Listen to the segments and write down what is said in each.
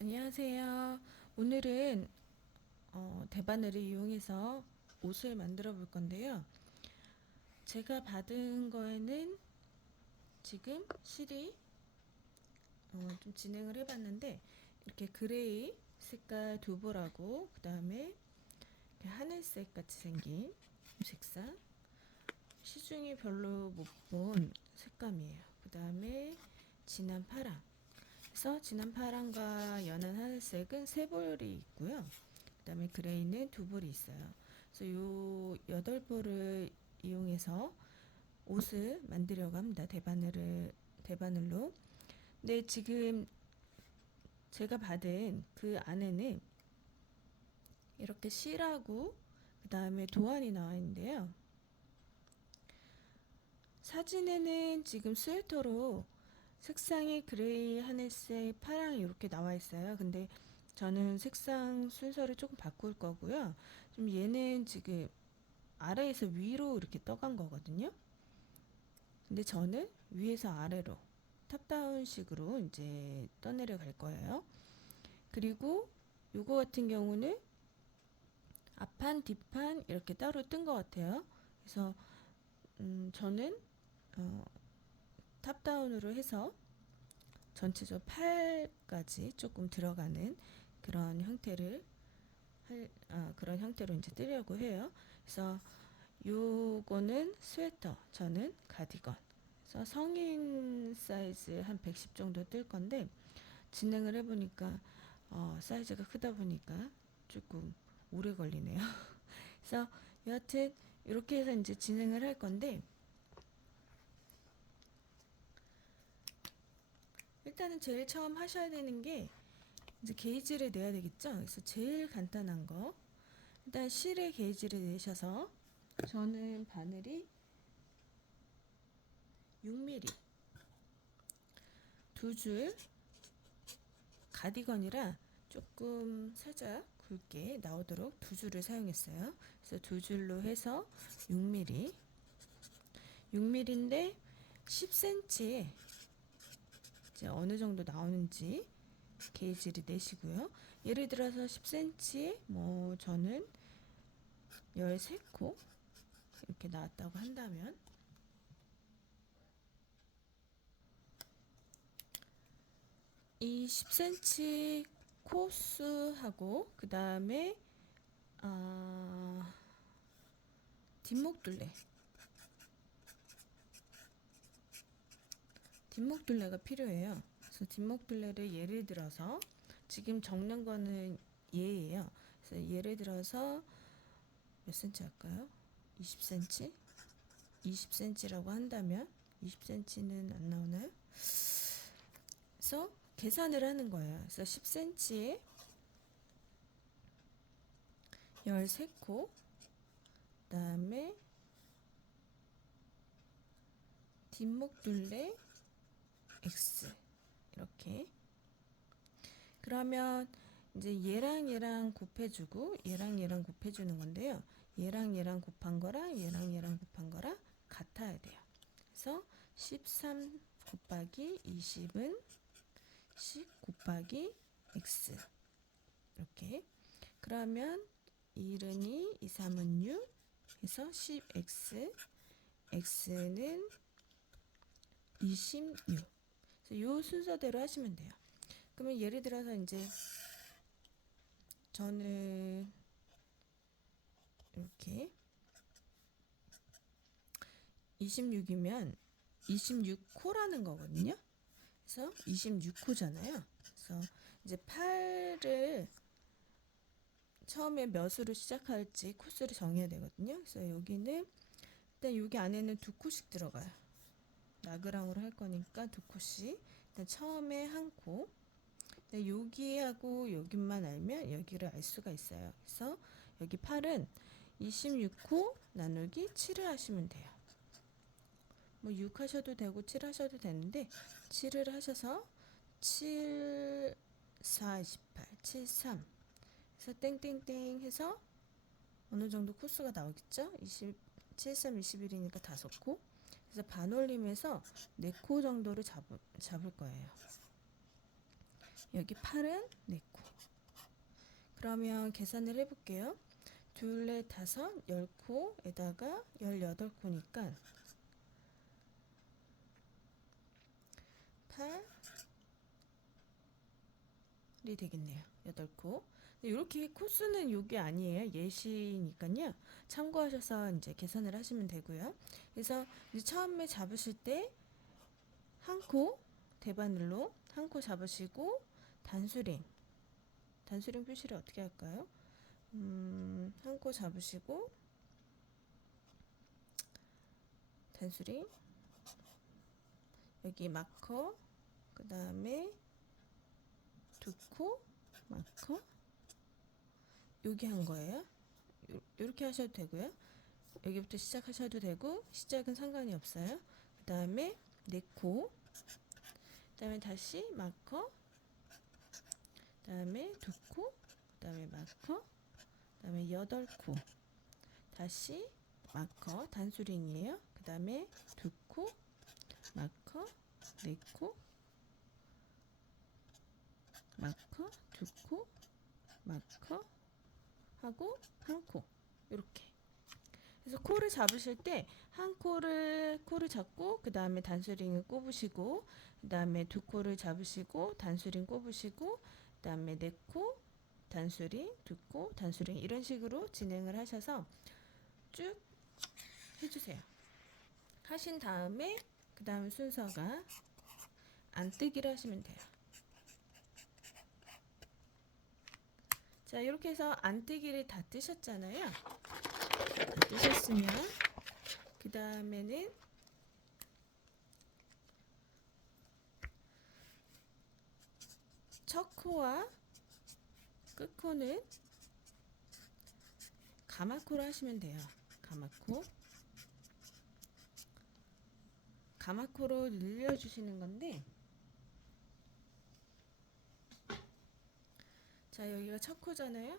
안녕하세요. 오늘은 대바늘을 이용해서 옷을 만들어 볼 건데요. 제가 받은 거에는 지금 실이 좀 진행을 해봤는데 이렇게 그레이 색깔 두벌하고 그 다음에 하늘색 같이 생긴 색상 시중에 별로 못 본 색감이에요. 그 다음에 진한 파랑 그래서 진한 파랑과 연한 하늘색은 세 볼이 있고요. 그다음에 그레이는 두 볼이 있어요. 그래서 요 여덟 볼을 이용해서 옷을 만들려고 합니다. 대바늘로. 근데 지금 제가 받은 그 안에는 이렇게 실하고 그다음에 도안이 나와 있는데요. 사진에는 지금 스웨터로 색상이 그레이, 하늘색, 파랑 이렇게 나와 있어요. 근데 저는 색상 순서를 조금 바꿀 거고요. 좀 얘는 지금 아래에서 위로 이렇게 떠간 거거든요. 근데 저는 위에서 아래로 탑다운 식으로 이제 떠내려 갈 거예요. 그리고 요거 같은 경우는 앞판, 뒷판 이렇게 따로 뜬 것 같아요. 그래서 저는 어, 탑다운으로 해서 전체적으로 팔까지 조금 들어가는 그런 형태를 그런 형태로 이제 뜨려고 해요. 그래서 요거는 스웨터, 저는 가디건. 그래서 성인 사이즈 한 110 정도 뜰 건데 진행을 해보니까 사이즈가 크다 보니까 조금 오래 걸리네요. 그래서 여하튼 이렇게 해서 이제 진행을 할 건데 일단은 제일 처음 하셔야 되는 게 이제 게이지를 내야 되겠죠. 그래서 제일 간단한 거 일단 실의 게이지를 내셔서 저는 바늘이 6mm 두 줄 가디건이라 조금 살짝 굵게 나오도록 두 줄을 사용했어요. 그래서 두 줄로 해서 6mm 6mm인데 10cm에 이제 어느 정도 나오는지 게이지를 내시고요. 예를 들어서 10cm에 뭐 저는 13코 이렇게 나왔다고 한다면 이 10cm 코스하고 그 다음에 뒷목둘레 뒷목둘레가 필요해요. 그래서 뒷목둘레를 예를 들어서 지금 적는 거는 얘예요. 그래서 예를 들어서 몇 cm 할까요? 20cm? 20cm라고 한다면 20cm는 안 나오나요? 그래서 계산을 하는 거예요. 그래서 10cm에 13코 그다음에 뒷목둘레 X 이렇게 그러면 이제 얘랑 얘랑 곱해주고 얘랑 얘랑 곱해주는 건데요. 얘랑 얘랑 곱한 거랑 얘랑 얘랑 곱한 거랑 같아야 돼요. 그래서 13 곱하기 20은 10 곱하기 x 이렇게 그러면 1은 2, 2, 3은 6 해서 10x x는 26 그래서 요 순서대로 하시면 돼요. 그러면 예를 들어서 이제 저는 이렇게 26이면 26코라는 거거든요. 그래서 26코잖아요. 그래서 이제 팔을 처음에 몇으로 시작할지 코스를 정해야 되거든요. 그래서 여기는 일단 여기 안에는 두 코씩 들어가요. 나그랑으로 할 거니까 두 코씩. 일단 처음에 한 코. 여기하고 여기만 알면 여기를 알 수가 있어요. 그래서 여기 팔은 26코 나누기 7을 하시면 돼요. 뭐 6 하셔도 되고 7 하셔도 되는데 7을 하셔서 7, 4, 28, 7, 3 그래서 땡땡땡 해서 어느 정도 코스가 나오겠죠? 7, 3, 21이니까 5코 그래서 반올림해서 4코 정도를 잡을 거예요. 여기 8은 4코. 그러면 계산을 해볼게요. 둘, 넷, 다섯, 10코에다가 18코니까 8이 되겠네요. 8코. 이렇게 코수는 요게 아니에요. 예시니까요. 참고하셔서 이제 계산을 하시면 되고요. 그래서 이제 처음에 잡으실 때 한 코 대바늘로 한 코 잡으시고 단수링 표시를 어떻게 할까요? 한 코 잡으시고 단수링 여기 마커 그 다음에 두 코 마커 여기 한 거예요. 이렇게 하셔도 되고요. 여기부터 시작하셔도 되고 시작은 상관이 없어요. 그 다음에 네 코 그 다음에 다시 마커 그 다음에 두 코 그 다음에 마커 그 다음에 8코 다시 마커 단수링이에요. 그 다음에 두 코 마커 4코 마커 두 코 마커 하고 한 코 이렇게. 그래서 코를 잡으실 때 한 코를 잡고 그 다음에 단수링을 꼽으시고 그 다음에 두 코를 잡으시고 단수링 꼽으시고 그 다음에 4코 단수링 두 코 단수링 이런 식으로 진행을 하셔서 쭉 해주세요. 하신 다음에 그 다음 순서가 안뜨기를 하시면 돼요. 자, 이렇게 해서 안뜨기를 다 뜨셨잖아요. 다 뜨셨으면 그 다음에는 첫 코와 끝 코는 가마코로 하시면 돼요. 가마코로 늘려주시는 건데, 자, 여기가 첫 코잖아요.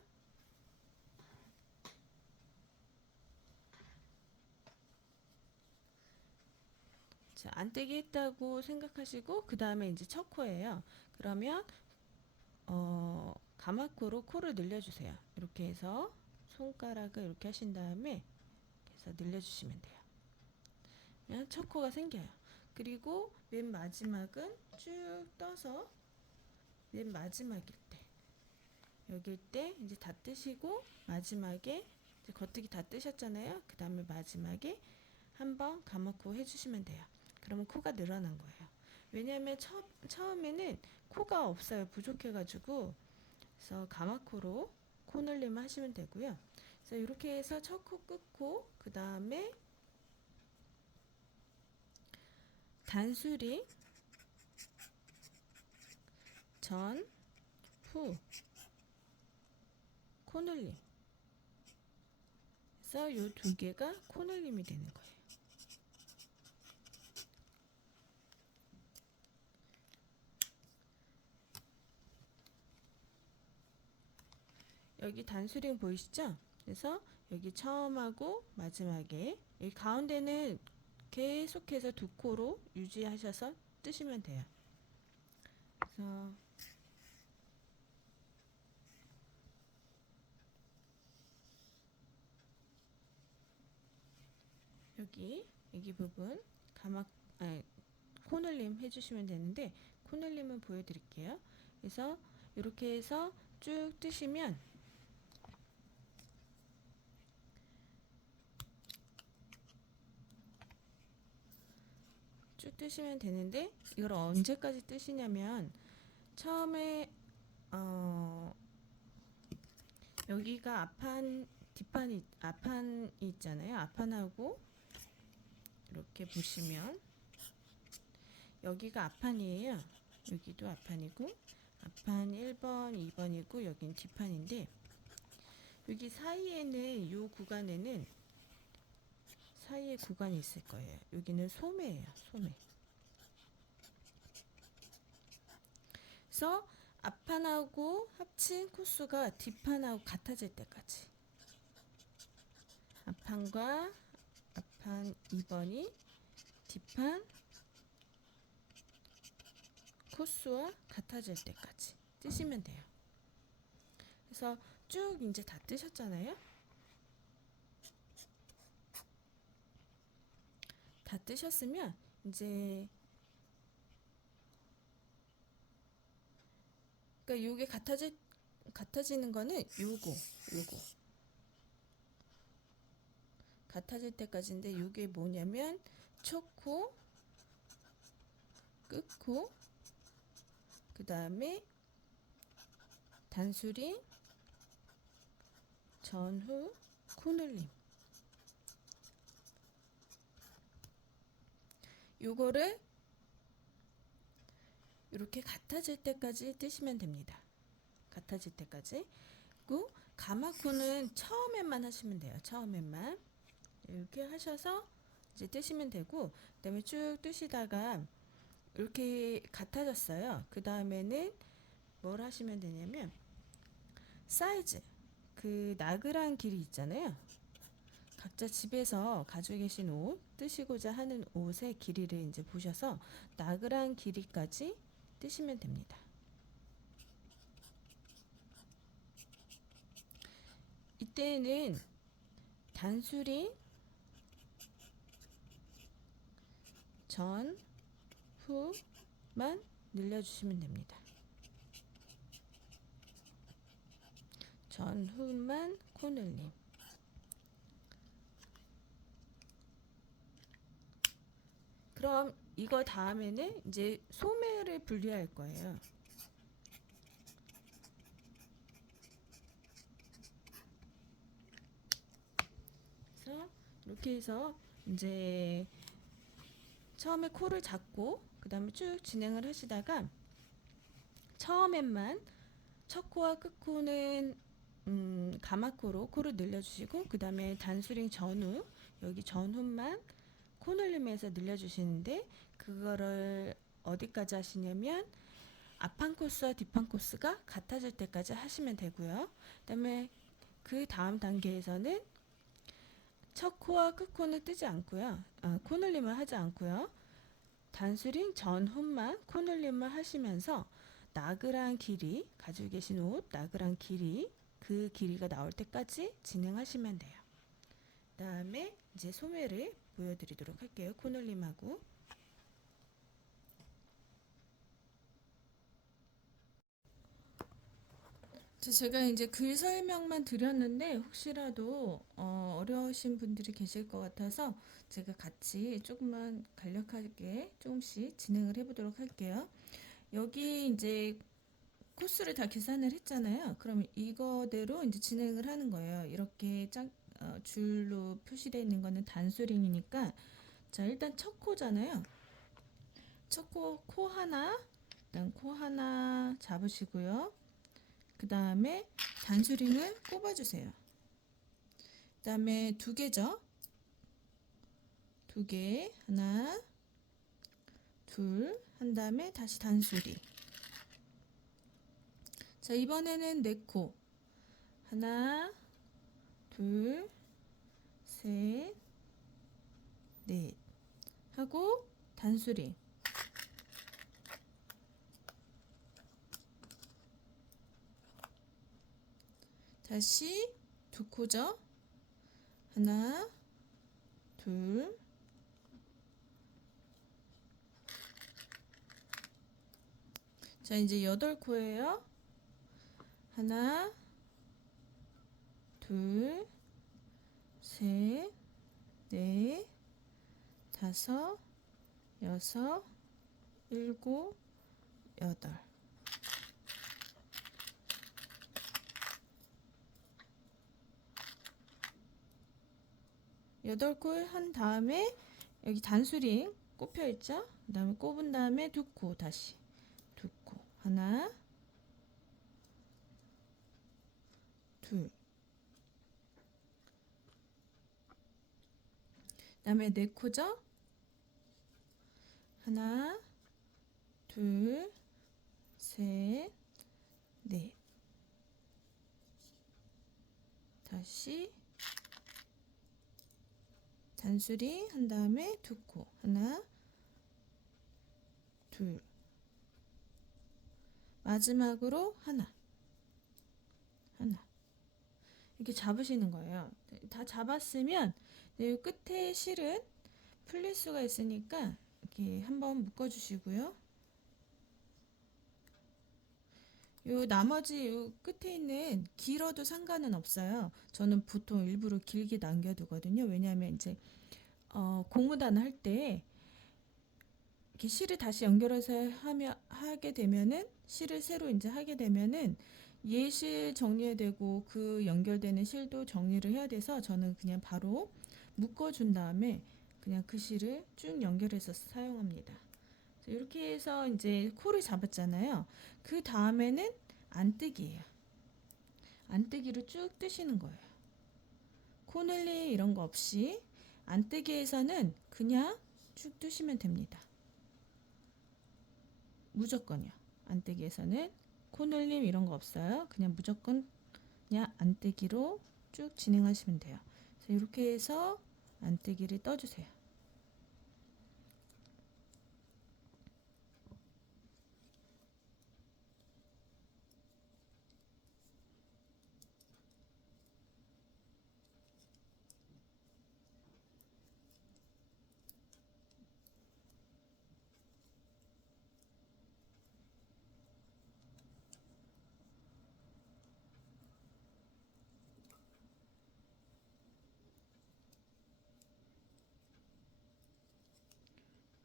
자, 안뜨기 했다고 생각하시고 그 다음에 이제 첫 코예요. 그러면 가마코로 코를 늘려주세요. 이렇게 해서 손가락을 이렇게 하신 다음에 해서 늘려주시면 돼요. 그냥 첫 코가 생겨요. 그리고 맨 마지막은 쭉 떠서 맨 마지막일 때 여길 때 이제 다 뜨시고 마지막에 이제 겉뜨기 다 뜨셨잖아요. 그 다음에 마지막에 한번 가마코 해주시면 돼요. 그러면 코가 늘어난 거예요. 왜냐하면 처음에는 코가 없어요. 부족해가지고. 그래서 가마코로 코 늘림을 하시면 되고요. 그래서 이렇게 해서 첫 코, 끝 코, 그 다음에 단수링, 전, 후, 코 늘림. 그래서 이 두 개가 코 늘림이 되는 거예요. 여기 단수링 보이시죠? 그래서 여기 처음하고 마지막에 이 가운데는 계속해서 두 코로 유지하셔서 뜨시면 돼요. 그래서 여기 부분 코늘림 해주시면 되는데 코늘림을 보여드릴게요. 그래서 이렇게 해서 쭉 뜨시면 되는데 이걸 언제까지 뜨시냐면 처음에 여기가 앞판이 있잖아요. 앞판하고 이렇게 보시면 여기가 앞판이에요. 여기도 앞판이고 앞판 1번, 2번이고 여긴 뒷판인데 여기 사이에는 이 구간에는 사이에 구간이 있을 거예요. 여기는 소매예요. 소매. 그래서 앞판하고 합친 코수가 뒷판하고 같아질 때까지 앞판과 앞판 2번이 뒷판 코수와 같아질 때까지 뜨시면 돼요. 그래서 쭉 이제 다 뜨셨잖아요. 다 뜨셨으면 이제 그러니까 요게 같아지는 거는 요거 같아질 때까지인데 요게 뭐냐면 초코, 끝코, 그 다음에 단수링, 전후, 코늘림. 요거를 이렇게 같아질 때까지 뜨시면 됩니다. 같아질 때까지. 그리고 가마코는 처음에만 하시면 돼요. 처음에만 이렇게 하셔서 이제 뜨시면 되고, 그다음에 쭉 뜨시다가 이렇게 같아졌어요. 그 다음에는 뭘 하시면 되냐면 사이즈, 그 나그란 길이 있잖아요. 각자 집에서 가지고 계신 옷, 뜨시고자 하는 옷의 길이를 이제 보셔서 나그란 길이까지 뜨시면 됩니다. 이때는 단수링, 전, 후만 늘려주시면 됩니다. 전후만 코늘림. 그럼 이거 다음에는 이제 소매를 분리할 거예요. 그래서 이렇게 해서 이제 처음에 코를 잡고 그 다음에 쭉 진행을 하시다가 처음에만 첫 코와 끝 코는 가마코로 코를 늘려주시고 그 다음에 단수링 전후, 여기 전후만 코늘림에서 늘려주시는데 그거를 어디까지 하시냐면 앞판 코스와 뒷판 코스가 같아질 때까지 하시면 되고요. 그 다음에 그 다음 단계에서는 첫 코와 끝 코는 뜨지 않고요. 코늘림을 하지 않고요. 단수링 전후만 코늘림을 하시면서 나그란 길이, 가지고 계신 옷 나그란 길이, 그 길이가 나올 때까지 진행하시면 돼요. 그 다음에 이제 소매를 보여드리도록 할게요. 코늘림하고. 제가 이제 글 설명만 드렸는데 혹시라도 어려우신 분들이 계실 것 같아서 제가 같이 조금만 간략하게 조금씩 진행을 해보도록 할게요. 여기 이제 코스를 다 계산을 했잖아요. 그럼 이거대로 이제 진행을 하는 거예요. 이렇게 줄로 표시되어 있는 거는 단수링이니까 자 일단 첫 코잖아요. 첫 코 하나, 일단 코 하나 잡으시고요. 그 다음에 단수링을 꼽아주세요. 그 다음에 두 개죠. 두 개, 하나, 둘, 한 다음에 다시 단수리. 자, 이번에는 네 코. 하나, 둘, 셋, 넷. 하고 단수리. 다시 두 코죠. 하나, 둘, 자, 이제 8코예요. 하나, 둘, 셋, 넷, 다섯, 여섯, 일곱, 여덟. 8코 한 다음에 여기 단수링 꼽혀 있죠? 그 다음에 꼽은 다음에 두 코 다시 두 코. 하나, 둘. 그 다음에 네 코죠? 하나, 둘, 셋, 넷. 다시 단수링 한 다음에 두 코. 하나, 둘. 마지막으로 하나, 하나. 이렇게 잡으시는 거예요. 다 잡았으면 이 끝에 실은 풀릴 수가 있으니까 이렇게 한번 묶어주시고요. 요 나머지 요 끝에 있는 길어도 상관은 없어요. 저는 보통 일부러 길게 남겨두거든요. 왜냐하면 이제 고무단 할 때 이렇게 실을 다시 연결해서 하게 되면은 실을 새로 이제 하게 되면은 예실 정리해야 되고 그 연결되는 실도 정리를 해야 돼서 저는 그냥 바로 묶어준 다음에 그냥 그 실을 쭉 연결해서 사용합니다. 이렇게 해서 이제 코를 잡았잖아요. 그 다음에는 안뜨기예요. 안뜨기로 쭉 뜨시는 거예요. 코늘림 이런 거 없이 안뜨기에서는 그냥 쭉 뜨시면 됩니다. 무조건요. 안뜨기에서는 코늘림 이런 거 없어요. 그냥 무조건 그냥 안뜨기로 쭉 진행하시면 돼요. 그래서 이렇게 해서 안뜨기를 떠주세요.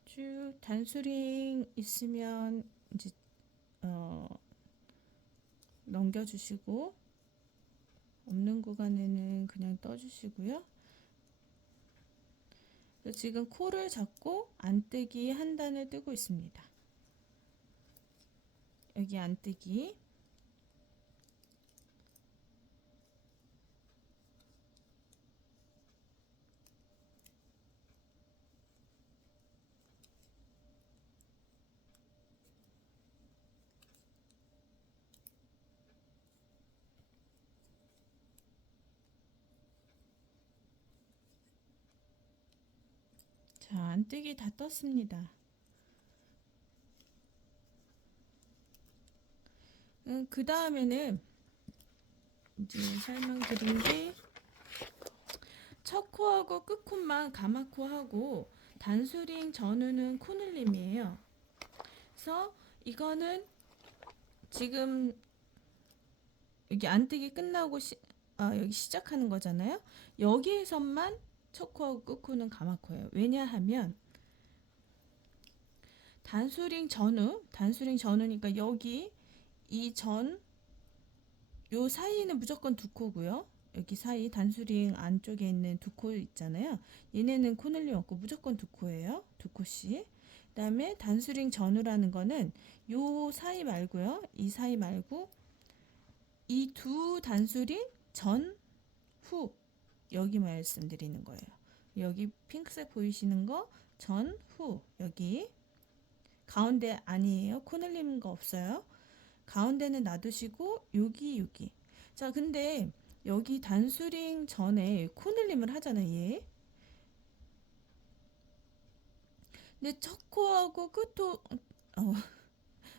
쭉 단수링 있으면 이제 어, 넘겨주시고 없는 구간에는 그냥 떠주시고요. 지금 코를 잡고 안뜨기 한 단을 뜨고 있습니다. 여기 안뜨기. 자, 안뜨기 다 떴습니다. 그 다음에는 이제 설명드린 게 첫 코하고 끝 코만 가마코하고 단수링 전후는 코늘림이에요. 그래서 이거는 지금 여기 안뜨기 끝나고 여기 시작하는 거잖아요. 여기에서만 첫 코하고 끝 코는 가마코예요. 왜냐하면 단수링 전후니까 여기 요 사이는 무조건 두 코고요. 여기 사이 단수링 안쪽에 있는 두 코 있잖아요. 얘네는 코늘림 없고 무조건 두 코예요. 두 코씩. 그다음에 단수링 전후라는 거는 요 사이 말고요. 이 사이 말고 이 두 단수링 전, 후 여기 말씀드리는 거예요. 여기 핑크색 보이시는 거 전, 후 여기 가운데 아니에요. 코늘림 거 없어요. 가운데는 놔두시고 여기. 자, 근데 여기 단수링 전에 코늘림을 하잖아요. 얘. 근데 첫 코하고 끝도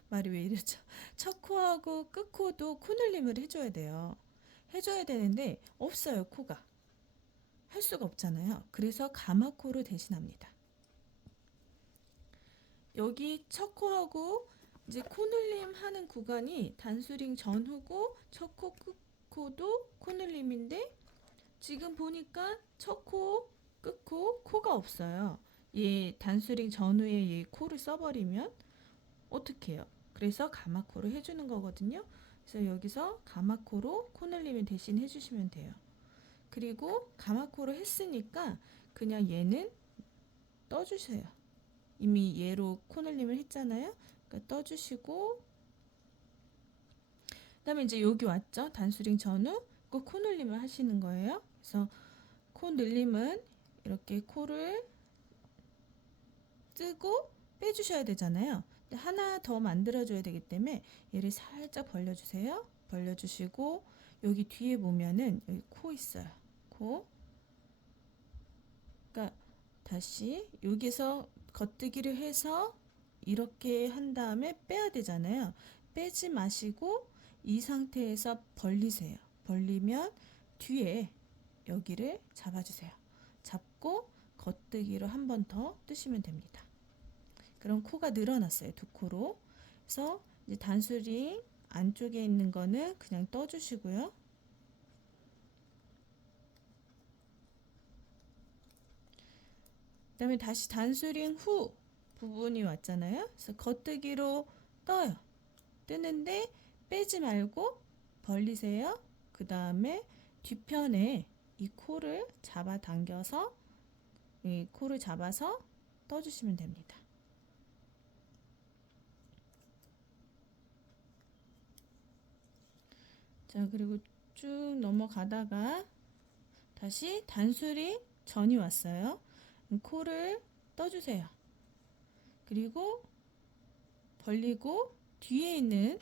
말이 왜 이러죠? 첫 코하고 끝 코도 코늘림을 해줘야 돼요. 해줘야 되는데 없어요. 코가. 할 수가 없잖아요. 그래서 가마코로 대신합니다. 여기 첫 코하고 이제 코늘림 하는 구간이 단수링 전후고 첫 코, 끝 코도 코늘림인데 지금 보니까 첫 코, 끝 코, 코가 없어요. 얘 단수링 전후에 얘 코를 써버리면 어떻게 해요? 그래서 가마코로 해주는 거거든요. 그래서 여기서 가마코로 코늘림을 대신 해주시면 돼요. 그리고 가마코로 했으니까 그냥 얘는 떠주세요. 이미 얘로 코늘림을 했잖아요. 그러니까 떠주시고 그다음에 이제 여기 왔죠. 단수링 전후 그 코늘림을 하시는 거예요. 그래서 코늘림은 이렇게 코를 뜨고 빼주셔야 되잖아요. 근데 하나 더 만들어줘야 되기 때문에 얘를 살짝 벌려주세요. 벌려주시고 여기 뒤에 보면은 여기 코 있어요. 코. 그러니까 다시 여기서 겉뜨기를 해서 이렇게 한 다음에 빼야 되잖아요. 빼지 마시고 이 상태에서 벌리세요. 벌리면 뒤에 여기를 잡아주세요. 잡고 겉뜨기로 한 번 더 뜨시면 됩니다. 그럼 코가 늘어났어요. 두 코로. 그래서 이제 단수링 안쪽에 있는 거는 그냥 떠주시고요. 그 다음에 다시 단수링 후 부분이 왔잖아요. 그래서 겉뜨기로 떠요. 뜨는데 빼지 말고 벌리세요. 그 다음에 뒤편에 이 코를 잡아 당겨서 이 코를 잡아서 떠주시면 됩니다. 자, 그리고 쭉 넘어가다가 다시 단수링 전이 왔어요. 코를 떠주세요. 그리고 벌리고 뒤에 있는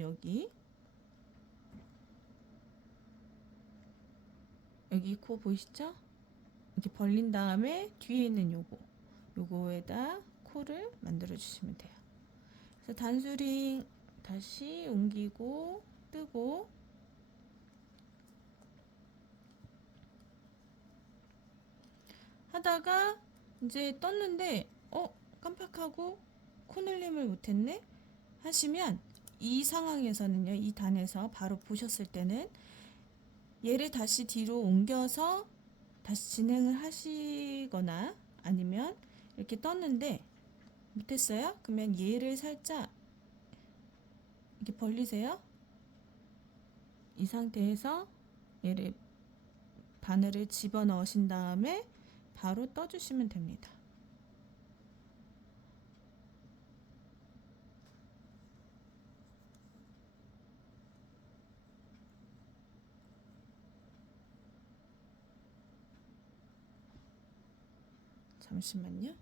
여기 코 보이시죠? 이렇게 벌린 다음에 뒤에 있는 요거에다 코를 만들어 주시면 돼요. 그래서 단수링 다시 옮기고 뜨고 하다가 이제 떴는데 깜빡하고 코늘림을 못했네 하시면 이 상황에서는요, 이 단에서 바로 보셨을 때는 얘를 다시 뒤로 옮겨서 다시 진행을 하시거나 아니면 이렇게 떴는데 못했어요? 그러면 얘를 살짝 이렇게 벌리세요. 이 상태에서 얘를 바늘을 집어 넣으신 다음에 바로 떠주시면 됩니다. 잠시만요.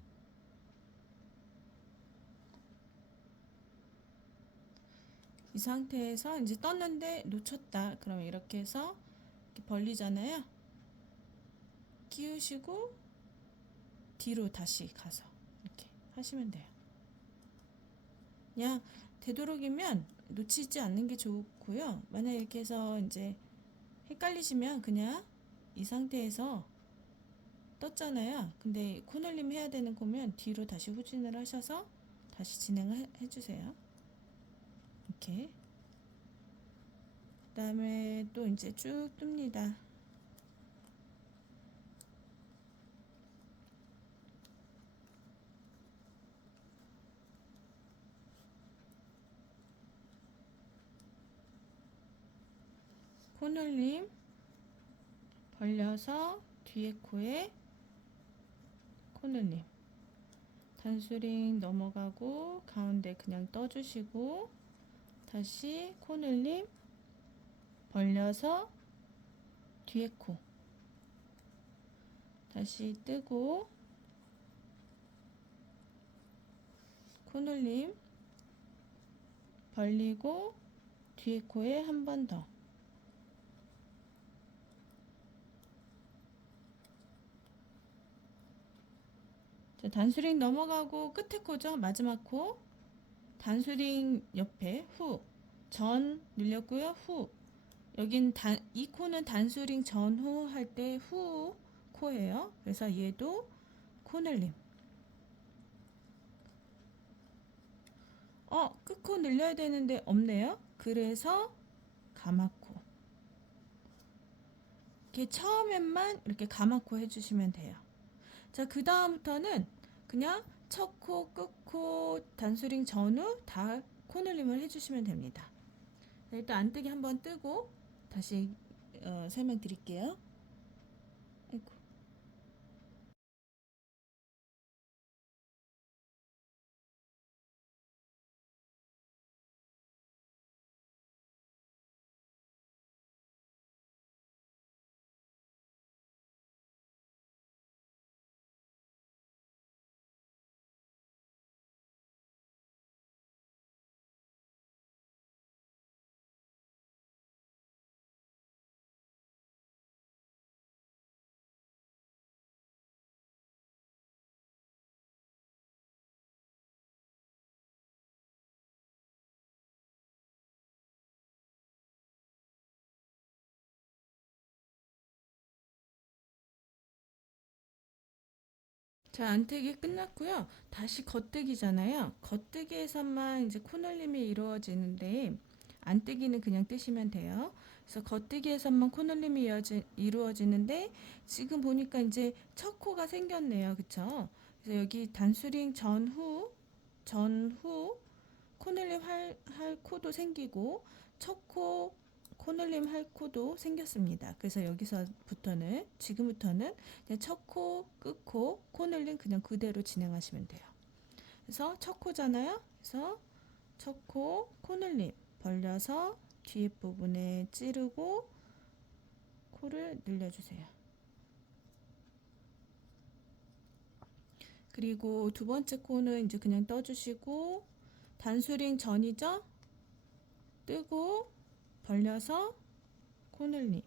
이 상태에서 이제 떴는데 놓쳤다. 그럼 이렇게 해서 이렇게 벌리잖아요. 끼우시고 뒤로 다시 가서 이렇게 하시면 돼요. 그냥 되도록이면 놓치지 않는 게 좋고요. 만약 이렇게 해서 이제 헷갈리시면 그냥 이 상태에서 떴잖아요. 근데 코늘림 해야 되는 거면 뒤로 다시 후진을 하셔서 다시 진행을 해주세요. 이렇게. 그 다음에 또 이제 쭉 뜹니다. 코늘림 벌려서 뒤에 코에 코늘림 단수링 넘어가고 가운데 그냥 떠주시고 다시 코늘림 벌려서 뒤에 코 다시 뜨고 코늘림 벌리고 뒤에 코에 한 번 더. 자, 단수링 넘어가고 끝에 코죠. 마지막 코. 단수링 옆에 후. 전 늘렸고요. 후. 여긴 이 코는 단수링 전후 할 때 후 코예요. 그래서 얘도 코늘림. 끝코 늘려야 되는데 없네요. 그래서 가마코. 이렇게 처음에만 이렇게 가마코 해주시면 돼요. 자, 그 다음부터는 그냥 첫 코, 끝 코, 단수링 전후 다 코늘림을 해주시면 됩니다. 일단 안뜨기 한번 뜨고 다시 설명드릴게요. 아이고. 자, 안뜨기 끝났고요. 다시 겉뜨기잖아요. 겉뜨기에서만 이제 코늘림이 이루어지는데 안뜨기는 그냥 뜨시면 돼요. 그래서 겉뜨기에서만 코늘림이 이루어지는데 지금 보니까 이제 첫 코가 생겼네요. 그쵸? 그래서 여기 단수링 전후 코늘림 할 코도 생기고 첫 코 코늘림 할 코도 생겼습니다. 그래서 여기서부터는 지금부터는 그냥 첫 코, 끝 코, 코늘림 그냥 그대로 진행하시면 돼요. 그래서 첫 코잖아요. 그래서 첫 코, 코늘림 벌려서 뒤에 부분에 찌르고 코를 늘려주세요. 그리고 두 번째 코는 이제 그냥 떠주시고 단수링 전이죠? 뜨고 벌려서 코늘림.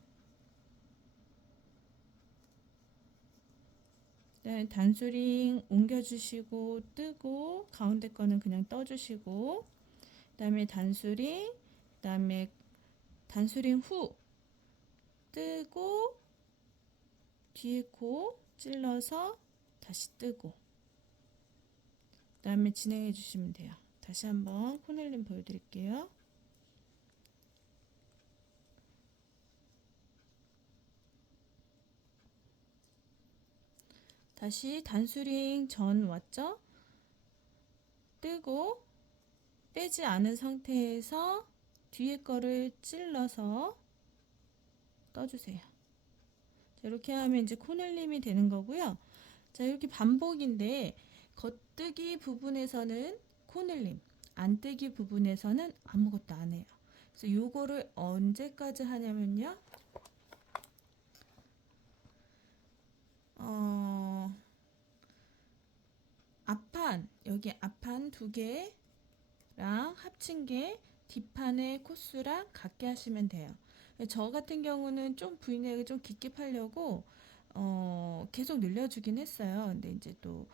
네, 단수링 옮겨주시고 뜨고 가운데 거는 그냥 떠주시고 그다음에 단수링 그다음에 단수링 후 뜨고 뒤에 코 찔러서 다시 뜨고 그다음에 진행해 주시면 돼요. 다시 한번 코넬림 보여드릴게요. 다시 단수링 전 왔죠? 뜨고 빼지 않은 상태에서 뒤에 거를 찔러서 떠주세요. 자, 이렇게 하면 이제 코넬림이 되는 거고요. 자, 이렇게 반복인데 겉뜨기 부분에서는 코늘림, 안뜨기 부분에서는 아무것도 안 해요. 그래서 요거를 언제까지 하냐면요. 앞판, 여기 앞판 두 개랑 합친 게 뒷판의 코수랑 같게 하시면 돼요. 저 같은 경우는 좀 V넥을 좀 깊게 파려고 계속 늘려주긴 했어요. 근데 이제 또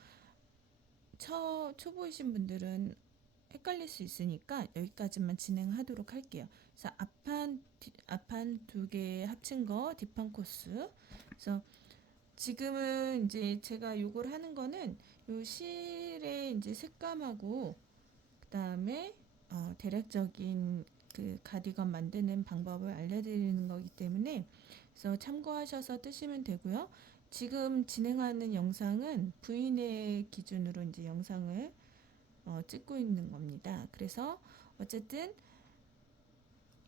초보이신 분들은 헷갈릴 수 있으니까 여기까지만 진행하도록 할게요. 그래서 앞판 두 개 합친 거 뒷판 코스. 그래서 지금은 이제 제가 요걸 하는 거는 요 실의 이제 색감하고 그다음에 대략적인 그 가디건 만드는 방법을 알려드리는 거기 때문에 그래서 참고하셔서 뜨시면 되고요. 지금 진행하는 영상은 부인의 기준으로 이제 영상을 찍고 있는 겁니다. 그래서 어쨌든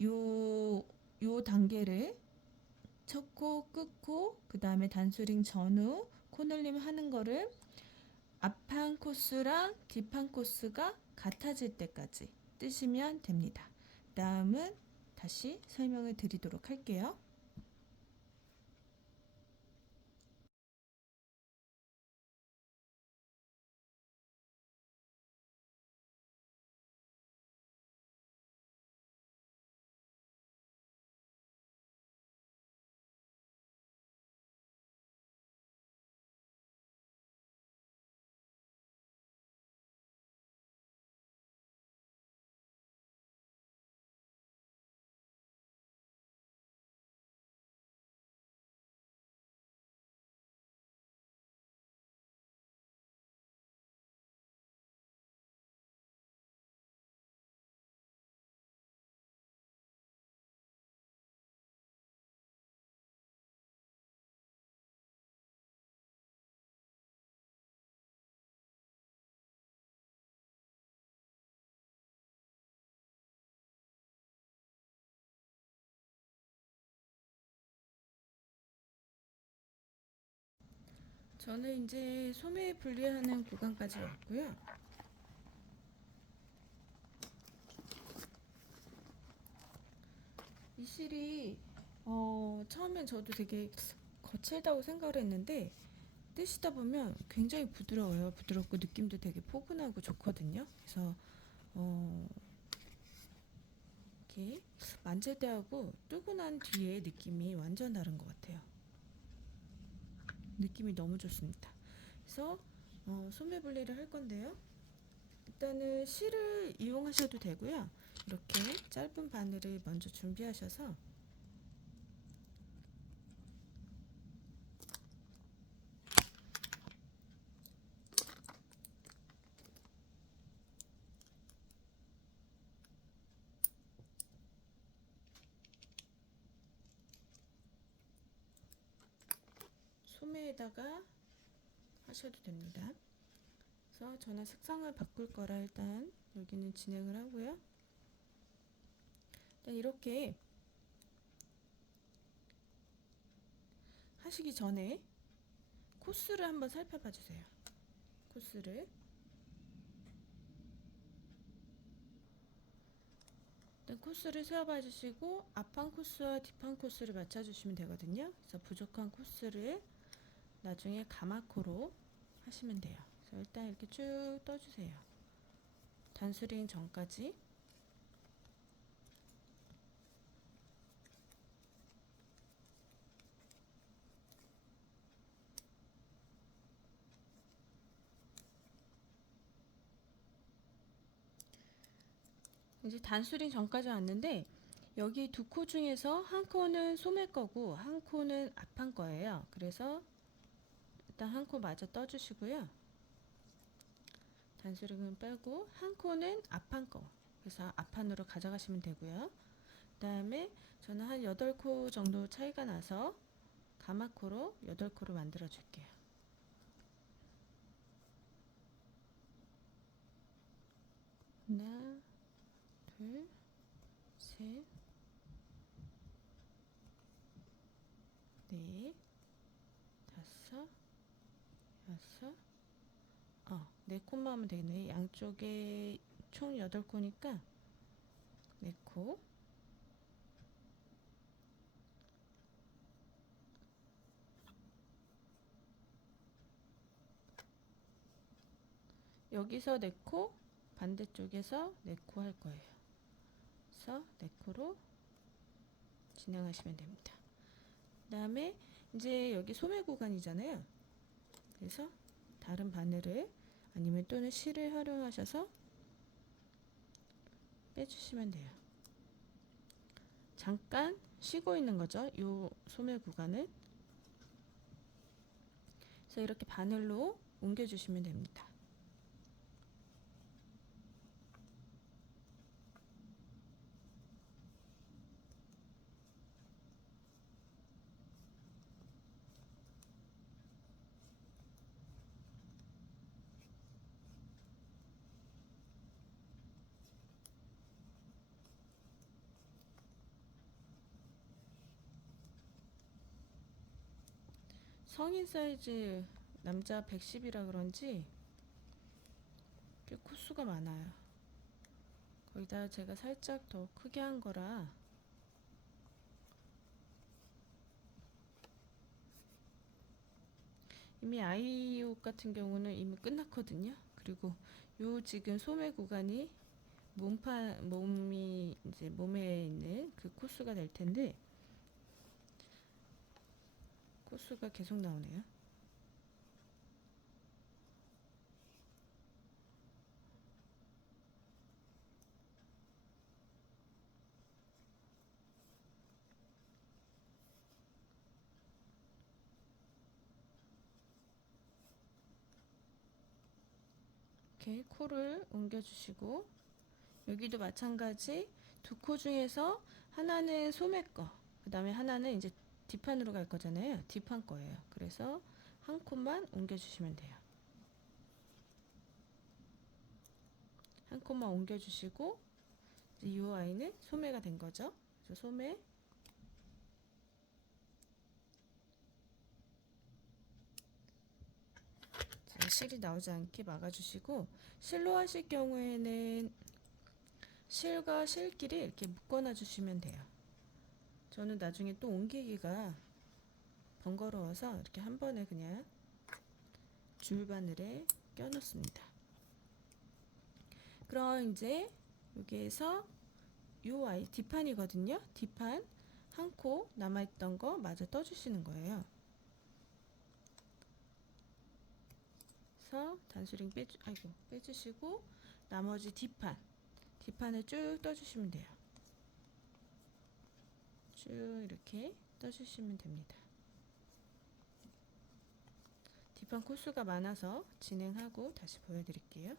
요 단계를 첫 코, 끝 코, 그 다음에 단수링 전후 코늘림 하는 거를 앞판 코스랑 뒷판 코스가 같아질 때까지 뜨시면 됩니다. 다음은 다시 설명을 드리도록 할게요. 저는 이제 소매 분리하는 구간까지 왔고요. 이 실이 처음엔 저도 되게 거칠다고 생각을 했는데 뜨시다 보면 굉장히 부드러워요. 부드럽고 느낌도 되게 포근하고 좋거든요. 그래서 이렇게 만질 때하고 뜨고 난 뒤에 느낌이 완전 다른 것 같아요. 느낌이 너무 좋습니다. 그래서 소매 분리를 할 건데요. 일단은 실을 이용하셔도 되고요. 이렇게 짧은 바늘을 먼저 준비하셔서 소매에다가 하셔도 됩니다. 그래서 저는 색상을 바꿀 거라 일단 여기는 진행을 하고요. 일단 이렇게 하시기 전에 코스를 한번 살펴봐 주세요. 코스를 일단 코스를 세워봐 주시고 앞판 코스와 뒷판 코스를 맞춰 주시면 되거든요. 그래서 부족한 코스를 나중에 가마코로 하시면 돼요. 그래서 일단 이렇게 쭉 떠주세요. 단수링 전까지. 이제 단수링 전까지 왔는데 여기 두 코 중에서 한 코는 소매 거고 한 코는 앞판 거예요. 그래서 일단 한 코 마저 떠주시고요. 단수링은 빼고 한 코는 앞판 거. 그래서 앞판으로 가져가시면 되고요. 그 다음에 저는 한 8코 정도 차이가 나서 가마코로 8코로 만들어 줄게요. 하나, 둘, 셋, 넷, 다섯, 여섯, 네 콧만 하면 되겠네. 양쪽에 총 8코니까 4코. 여기서 4코, 반대쪽에서 4코 할 거예요. 그래서 4코로 진행하시면 됩니다. 그 다음에 이제 여기 소매 구간이잖아요. 그래서 다른 바늘을 아니면 또는 실을 활용하셔서 빼주시면 돼요. 잠깐 쉬고 있는 거죠. 요 소매 구간은. 그래서 이렇게 바늘로 옮겨주시면 됩니다. 성인 사이즈 남자 110이라 그런지 꽤 코수가 많아요. 거기다 제가 살짝 더 크게 한 거라 이미 아이 옷 같은 경우는 이미 끝났거든요. 그리고 요 지금 소매 구간이 몸이 이제 몸에 있는 그 코수가 될 텐데 코수가 계속 나오네요. 이렇게 코를 옮겨주시고 여기도 마찬가지 두 코 중에서 하나는 소매 거, 그 다음에 하나는 이제 뒷판으로 갈 거잖아요. 뒷판 거예요. 그래서 한 콧만 옮겨주시면 돼요. 한 콧만 옮겨주시고 이 아이는 소매가 된 거죠. 그래서 소매 실이 나오지 않게 막아주시고 실로 하실 경우에는 실과 실끼리 이렇게 묶어놔 주시면 돼요. 저는 나중에 또 옮기기가 번거로워서 이렇게 한 번에 그냥 줄바늘에 껴놓습니다. 그럼 이제 여기에서 요 아이 뒷판이거든요. 뒷판 한 코 남아있던 거 마저 떠주시는 거예요. 그래서 단수링 빼주시고 나머지 뒷판을 쭉 떠주시면 돼요. 쭉 이렇게 떠주시면 됩니다. 뒷판 코수가 많아서 진행하고 다시 보여드릴게요.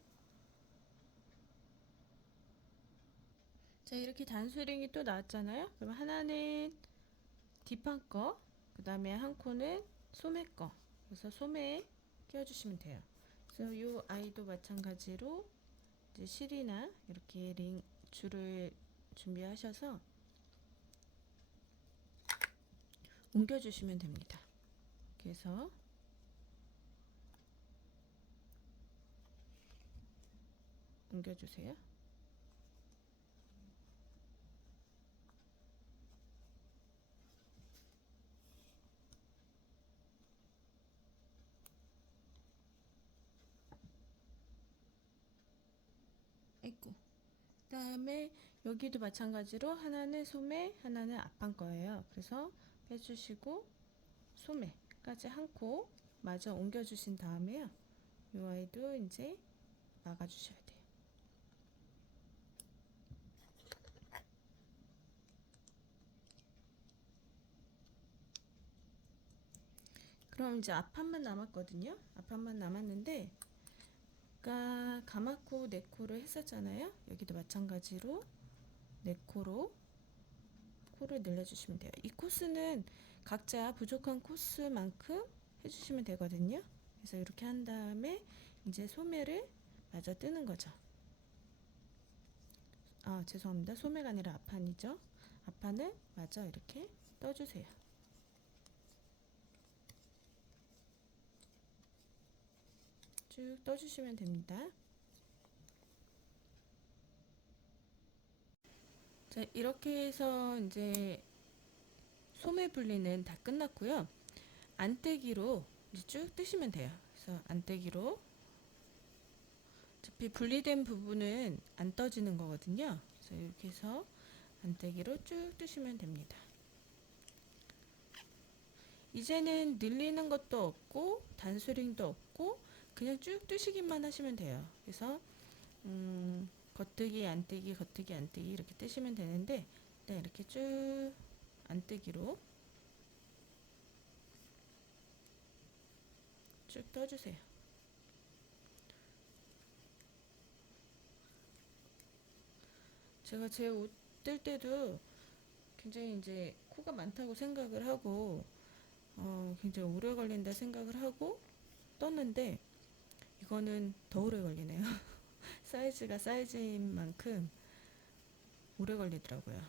자, 이렇게 단수링이 또 나왔잖아요. 그럼 하나는 뒷판 거, 그 다음에 한 코는 소매 거. 그래서 소매에 끼워주시면 돼요. 그래서 이 아이도 마찬가지로 이제 실이나 이렇게 줄을 준비하셔서 옮겨주시면 됩니다. 그래서 옮겨주세요. 아이고. 그다음에 여기도 마찬가지로 하나는 소매, 하나는 앞판 거예요. 그래서 빼주시고 소매까지 한 코 마저 옮겨주신 다음에요. 이 아이도 이제 막아주셔야 돼요. 그럼 이제 앞판만 남았거든요. 앞판만 남았는데 아까 가마코 네코를 했었잖아요. 여기도 마찬가지로 네코로 코를 늘려주시면 돼요. 이 코스는 각자 부족한 코스만큼 해주시면 되거든요. 그래서 이렇게 한 다음에 이제 소매를 마저 뜨는 거죠. 아, 죄송합니다. 소매가 아니라 앞판이죠. 앞판을 마저 이렇게 떠주세요. 쭉 떠주시면 됩니다. 자, 이렇게 해서 이제 소매 분리는 다 끝났고요. 안떼기로 이제 쭉 뜨시면 돼요. 그래서 안떼기로 어차피 분리된 부분은 안 떠지는 거거든요. 그래서 이렇게 해서 안떼기로 쭉 뜨시면 됩니다. 이제는 늘리는 것도 없고 단수링도 없고 그냥 쭉 뜨시기만 하시면 돼요. 그래서 겉뜨기 안뜨기 겉뜨기 안뜨기 이렇게 뜨시면 되는데 일단 이렇게 쭉 안뜨기로 쭉 떠주세요. 제가 제 옷 뜰 때도 굉장히 이제 코가 많다고 생각을 하고 굉장히 오래 걸린다 생각을 하고 떴는데 이거는 더 오래 걸리네요. 사이즈가 사이즈인 만큼 오래 걸리더라고요.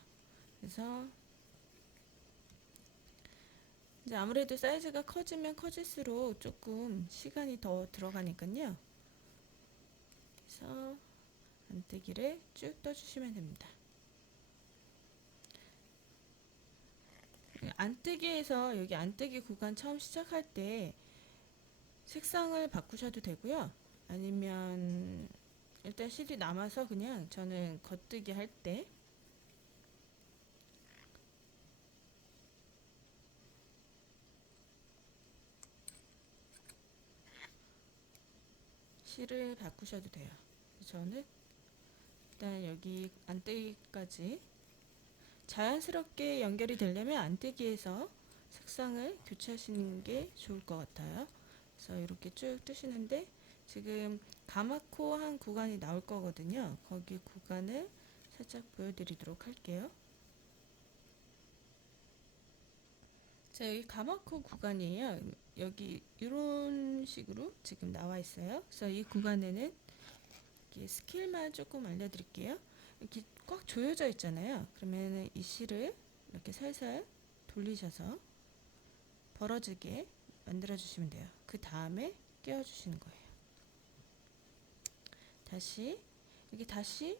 그래서 이제 아무래도 사이즈가 커지면 커질수록 조금 시간이 더 들어가니까요. 그래서 안뜨기를 쭉 떠주시면 됩니다. 안뜨기에서 여기 안뜨기 구간 처음 시작할 때 색상을 바꾸셔도 되고요. 아니면 일단 실이 남아서 그냥 저는 겉뜨기 할 때 실을 바꾸셔도 돼요. 저는 일단 여기 안뜨기까지 자연스럽게 연결이 되려면 안뜨기에서 색상을 교체하시는 게 좋을 것 같아요. 그래서 이렇게 쭉 뜨시는데 지금 가마코 한 구간이 나올 거거든요. 거기 구간을 살짝 보여드리도록 할게요. 자, 여기 가마코 구간이에요. 여기 이런 식으로 지금 나와 있어요. 그래서 이 구간에는 이렇게 스킬만 조금 알려드릴게요. 이렇게 꽉 조여져 있잖아요. 그러면 이 실을 이렇게 살살 돌리셔서 벌어지게 만들어 주시면 돼요. 그 다음에 끼워 주시는 거예요. 다시 여기 다시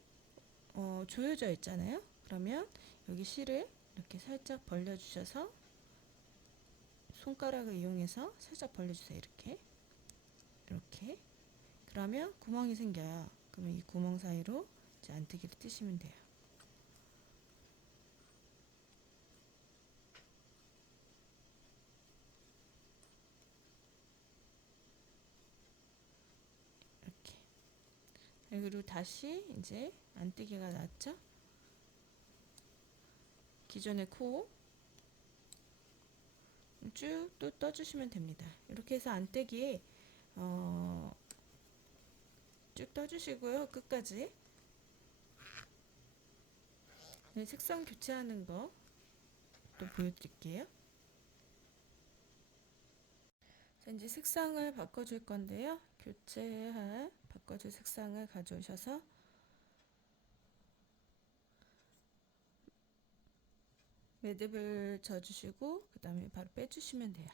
조여져 있잖아요. 그러면 여기 실을 이렇게 살짝 벌려 주셔서 손가락을 이용해서 살짝 벌려주세요. 이렇게 그러면 구멍이 생겨요. 그러면 이 구멍 사이로 이제 안뜨기를 뜨시면 돼요. 이렇게. 그리고 다시 이제 안뜨기가 났죠? 기존의 코 쭉 또 떠주시면 됩니다. 이렇게 해서 안뜨기 쭉 떠주시고요. 끝까지. 네, 색상 교체하는 거 또 보여드릴게요. 자, 이제 색상을 바꿔줄 건데요. 교체할 바꿔줄 색상을 가져오셔서 매듭을 져주시고 그 다음에 바로 빼주시면 돼요.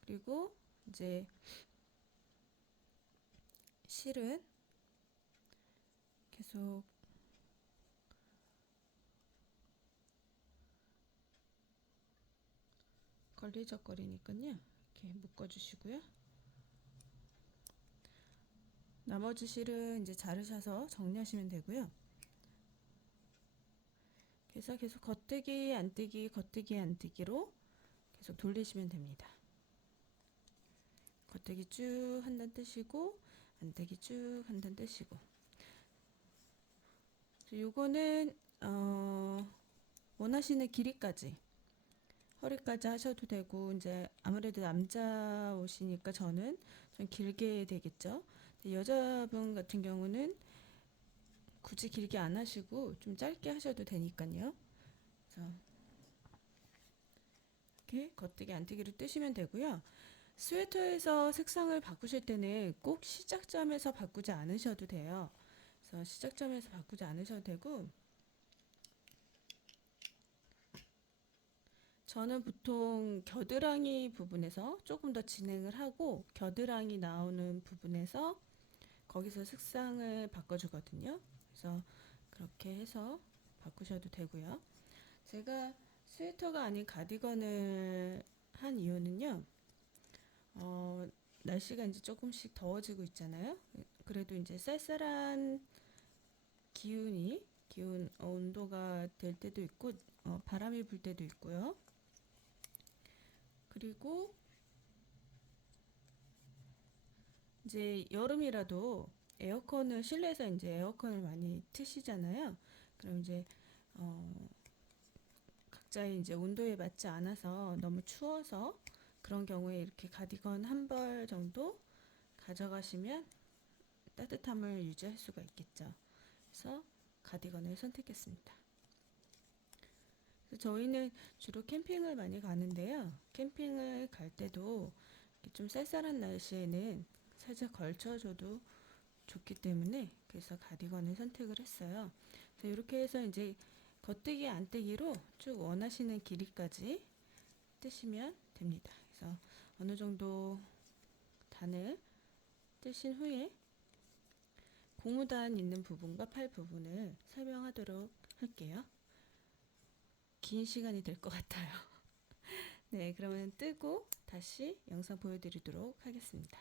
그리고 이제 실은 계속 걸리적거리니까요. 이렇게 묶어주시고요. 나머지 실은 이제 자르셔서 정리하시면 되고요. 그래서 계속 겉뜨기, 안뜨기, 겉뜨기, 안뜨기로 계속 돌리시면 됩니다. 겉뜨기 쭉 한 단 뜨시고 안뜨기 쭉 한 단 뜨시고. 요거는 원하시는 길이까지 허리까지 하셔도 되고 이제 아무래도 남자 옷이니까 저는 좀 길게 되겠죠. 여자분 같은 경우는 굳이 길게 안 하시고 좀 짧게 하셔도 되니까요. 그래서 이렇게 겉뜨기 안뜨기로 뜨시면 되고요. 스웨터에서 색상을 바꾸실 때는 꼭 시작점에서 바꾸지 않으셔도 돼요. 그래서 시작점에서 바꾸지 않으셔도 되고 저는 보통 겨드랑이 부분에서 조금 더 진행을 하고 겨드랑이 나오는 부분에서 거기서 색상을 바꿔주거든요. 그래서 그렇게 해서 바꾸셔도 되고요. 제가 스웨터가 아닌 가디건을 한 이유는요. 날씨가 이제 조금씩 더워지고 있잖아요. 그래도 이제 쌀쌀한 기운 온도가 될 때도 있고 바람이 불 때도 있고요. 그리고 이제 여름이라도 에어컨을 실내에서 이제 에어컨을 많이 트시잖아요. 그럼 이제 어, 각자의 이제 온도에 맞지 않아서 너무 추워서 그런 경우에 이렇게 가디건 한 벌 정도 가져가시면 따뜻함을 유지할 수가 있겠죠. 그래서 가디건을 선택했습니다. 그래서 저희는 주로 캠핑을 많이 가는데요. 캠핑을 갈 때도 좀 쌀쌀한 날씨에는 살짝 걸쳐줘도 좋기 때문에 그래서 가디건을 선택을 했어요. 그래서 이렇게 해서 이제 겉뜨기 안뜨기로 쭉 원하시는 길이까지 뜨시면 됩니다. 그래서 어느 정도 단을 뜨신 후에 고무단 있는 부분과 팔 부분을 설명하도록 할게요. 긴 시간이 될 것 같아요. 네, 그러면 뜨고 다시 영상 보여드리도록 하겠습니다.